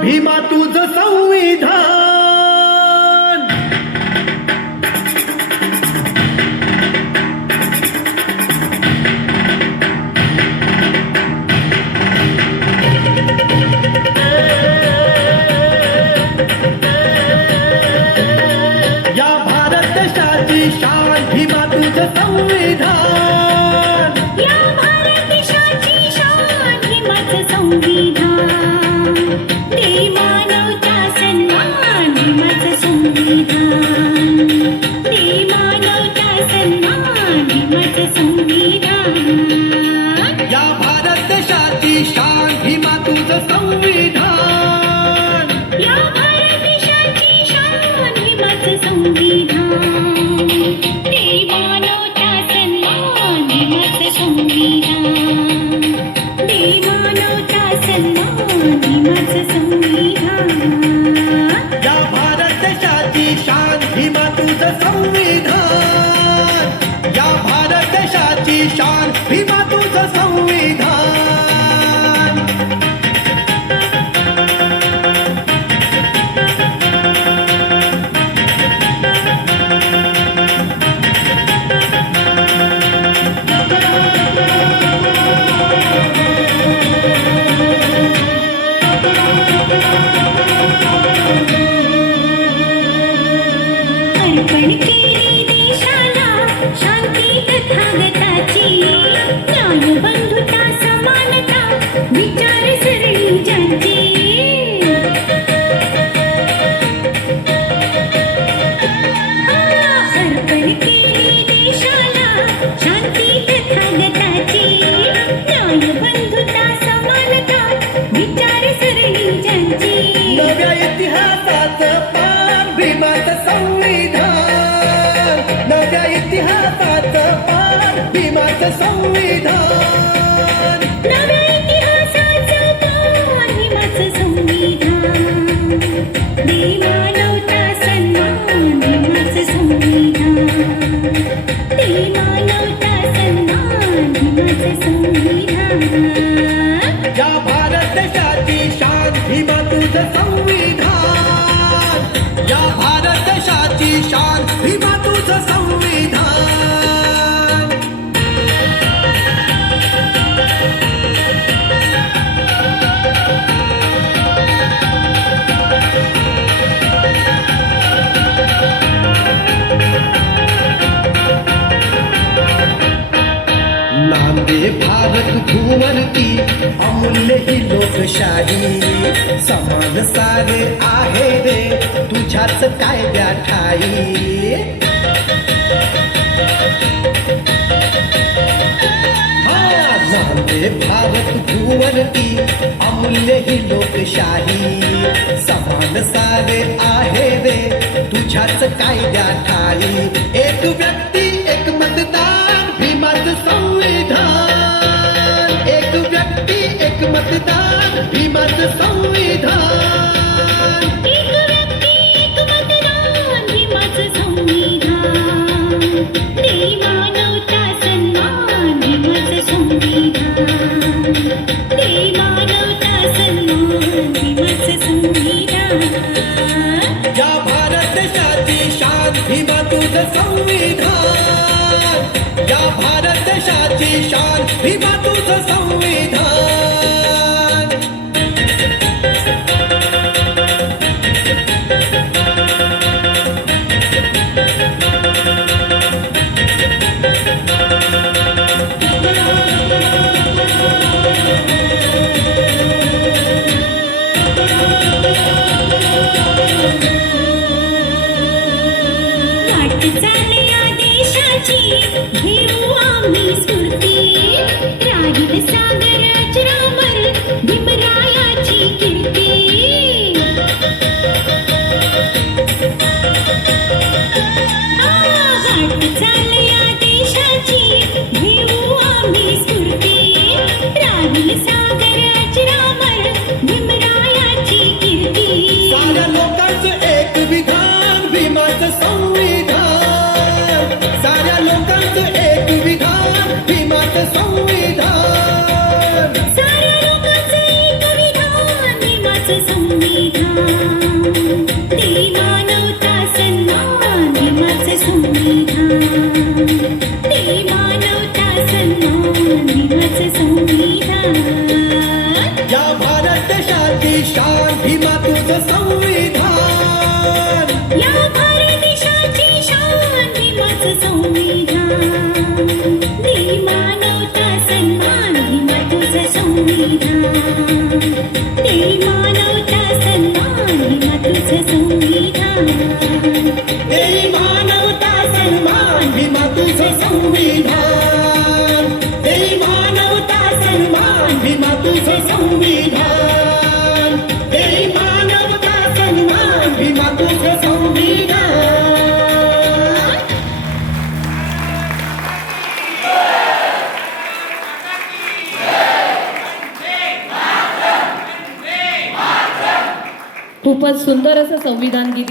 भीमा तुझं संविधान. या भारत देशाची शान भीमा तुझं संविधान. या भारत देशाची शान भीमाचं संविधान. ते मानवता सन्मान भीमाचं संविधान. ते मानवता सन्मान भीमाचं संविधान. या भारत देशाची शान भीमा तुझं संविधान. या भारत देशाची शान भीमाचं संविधान. ते मानवता सन्मान भीमाचं संविधान. ते मानवता सन्मान भीमाचं संविधान. या भारत देशाची शान भीमा तुझं संविधान. या भारत देशाची शान भीमा तुझं संविधान. अर्पण केली देशाला शांती तथागताची. न्याय बंधुता समानता विचारसरणी ज्यांची. अर्पण केली देशाला शांती तथागताची. न्याय बंधुता समानता विचारसरणी ज्यांची. नव्या इतिहासाचं पान भीमाचं संविधान. नव्या इतिहासाचं पान भीमाचं संविधान. नव्या इतिहासाचं पान भीमाचं संविधान. दे मानवता सन्मान भीमाचं संविधान. दे मानवता सन्मान भीमाचं संविधान. या भारत देशाची शान भीमा तुझं संविधान. या भारत देशाची शान भीमा तुझं संविधान. नांदे भारत भुवनती अमूल्य ही लोकशाही. समान सारे आहे रे तुझ्याच कायद्या ठाई. नांदे भारत भुवनती अमूल्य ही लोकशाही. समान सारे आहे रे तुझ्याच कायद्या ठाई. एक व्यक्ती एक मतदान भीमाचं संविधान. एक व्यक्ती एक मतदान भीमाचं संविधान. एक व्यक्ती एक मतदान भीमाचं संविधान. दे मानवता सन्मान भीमाचं संविधान. दे मानवता सन्मान भीमाचं संविधान. या भारत देशाची शान भीमा तुझं संविधान. या भारत देशाची शान भीमा तुझं संविधान. वाटचाल या देशाची घेऊ आम्ही स्फूर्ती. राहील सागर अजरामर भीमरायाची कीर्ती. वाटचाल या देशाची घेऊ आम्ही स्फूर्ती. राहील सागर अजरामर भीमरायाची कीर्ती. साऱ्या लोकांचं एक विधान भीमाचं संविधान. साऱ्या लोकांचं एक विधान भीमाचं संविधान. साऱ्या लोकांचं एक विधान भीमाचं भीमाचं संविधान, ते मानवता सन्मान, भीमाचं संविधान, ते मानवता सन्मान, भीमाचं संविधान. या भारत देशाची शान भीमा तुझं संविधान. या भारत देशाची शान, भीमाचं संविधान, ते मानवता सन्मान, भीमा तुझं संविधान, ते मानवता सन्मान, भीमा तुझं संविधान. ते मानवता सन्मान भीमा तुझं संविधान. ते मानवता सन्मान भीमा तुझं संविधान. ते मानवता सन्मान भीमा तुझं संविधान. खूपच सुंदर असं संविधान गीत